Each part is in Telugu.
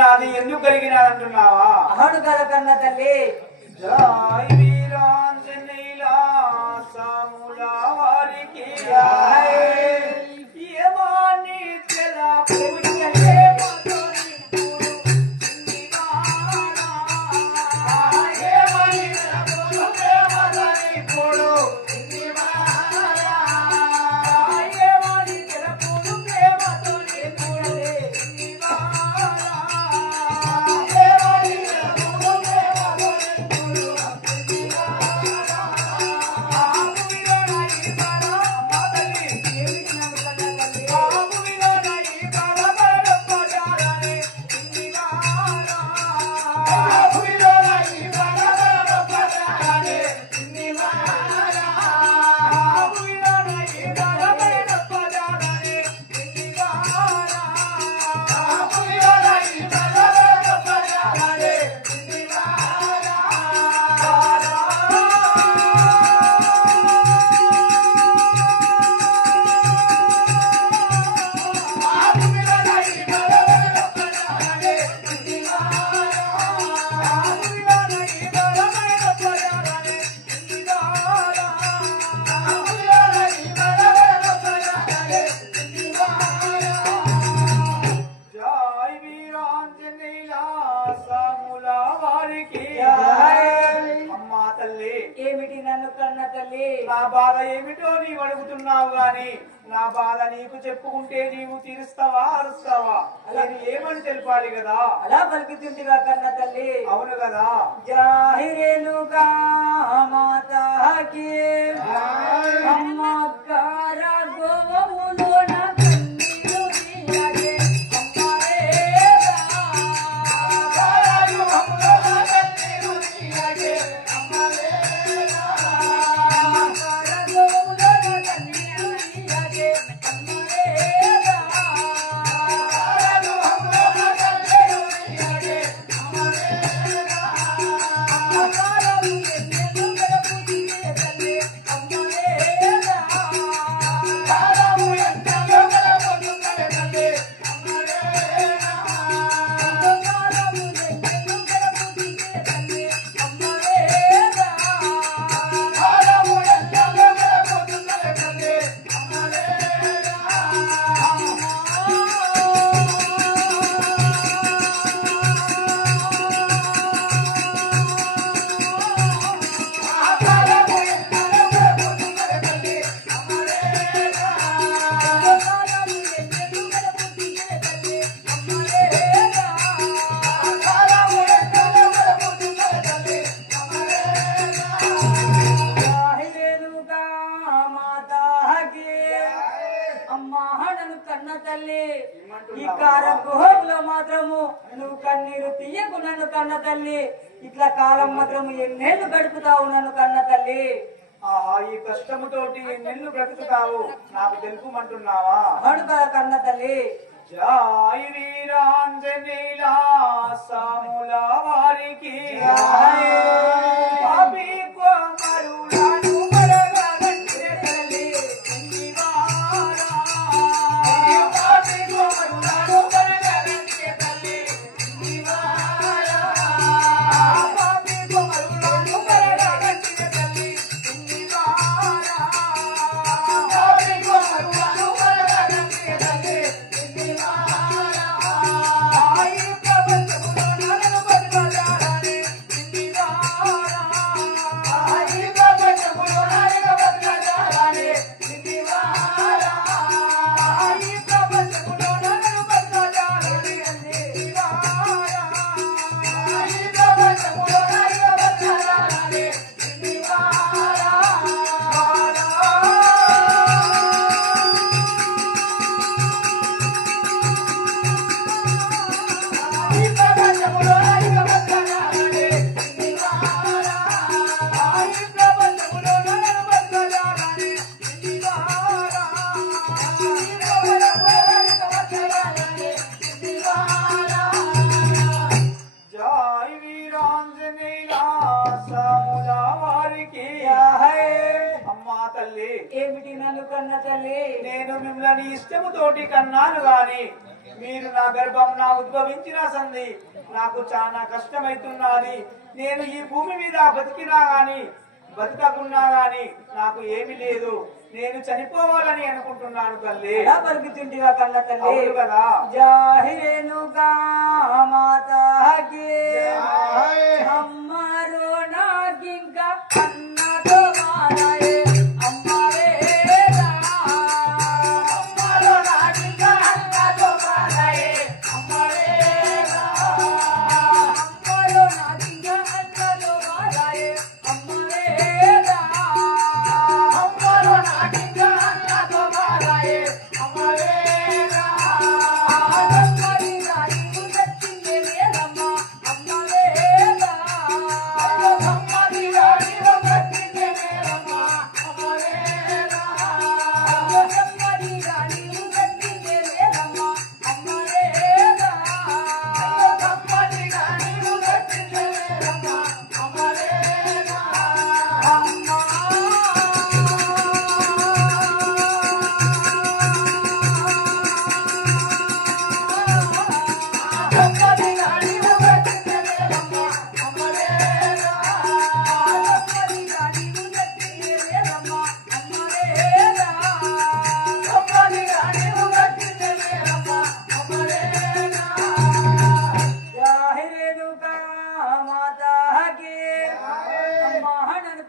కలిగినది ఎందుకు కలిగినది అంటున్నావా? అవును కదా కన్న తల్లి. జై వీరాంజనేయుల సాముల వారికి ఏమాని తెలా పూజలే నా బాధ ఏమిటో నీవు అడుగుతున్నావు గాని నా బాధ నీకు చెప్పుకుంటే నీవు తీరుస్తావా అరుస్తావా? నేను ఏమని తెలిపాలి కదా? అలా పలుకుతుందిగా కన్న తల్లి. అవును కదా. జాహిరేనుగా మాతాకి అమ్మకార గోవములో నా కన్నీరు తీయగే కన్న తల్లి. ఇట్లా కాలం మాత్రం ఎన్నేళ్లు గడుపుతావు నన్ను కన్న తల్లి. ఈ కష్టముతోటి ఎన్నెళ్ళు బ్రతుకుతావు నాకు తెలుపుమంటున్నావా? అడుగు కన్న తల్లి. జై వీరాంజనేయుల సాముల వారికి ఏమిటి నన్ను కన్న తల్లి? నేను మిమ్మల్ని ఇష్టముతోటి కన్నాను గాని మీరు నా గర్భం నా ఉద్భవించిన సంధి నాకు చాలా కష్టమైతున్నది. నేను ఈ భూమి మీద బతికినా గాని బతకకున్నా గాని నాకు ఏమి లేదు. నేను చనిపోవాలని అనుకుంటున్నాను తల్లి. ఎలా పలుకుతుంటివా కన్న తల్లి? అవును కదా. జాహిరేనుగా మాతాకి అమ్మరో నాకింకా అన్నతో మారాయే అమ్మవేరా అమ్మరో నాకింకా అన్నతో మారాయే అమ్మవేరా అమ్మరో నాకింకా అన్నతో మారాయే అమ్మవేరా అమ్మరో నాకింకా అన్నతో మారాయే అమ్మవేరా అమ్మరి రాయి ఉదచ్చిందే లేదమ్మ అమ్మవేరా అమ్మరి రాయి ఉదచ్చిందే లేదమ్మ అమ్మవేరా అమ్మరి రాయి ఉదచ్చిందే లేదమ్మ అమ్మవేరా అమ్మరి రాయి ఉదచ్చిందే లేదమ్మ అమ్మవేరా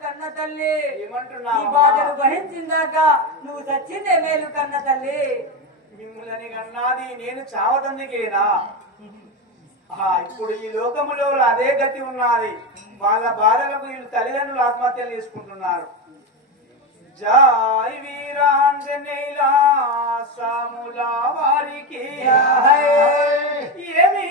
కన్న తల్లి ఈ ఏమంటున్నావు? బాధలు భరించిందాక నువ్వు చచ్చిందే మేలు కన్న తల్లి. మిమ్మల్ని కన్నాది నేను చావతందుకేనా? ఇప్పుడు ఈ లోకములో అదే గతి ఉన్నది. వాళ్ళ బాధలకు వీళ్ళు తల్లిదండ్రులు ఆత్మహత్యలు చేసుకుంటున్నారు. జై వీరాంజనేయుల సాముల వారికి ఏమి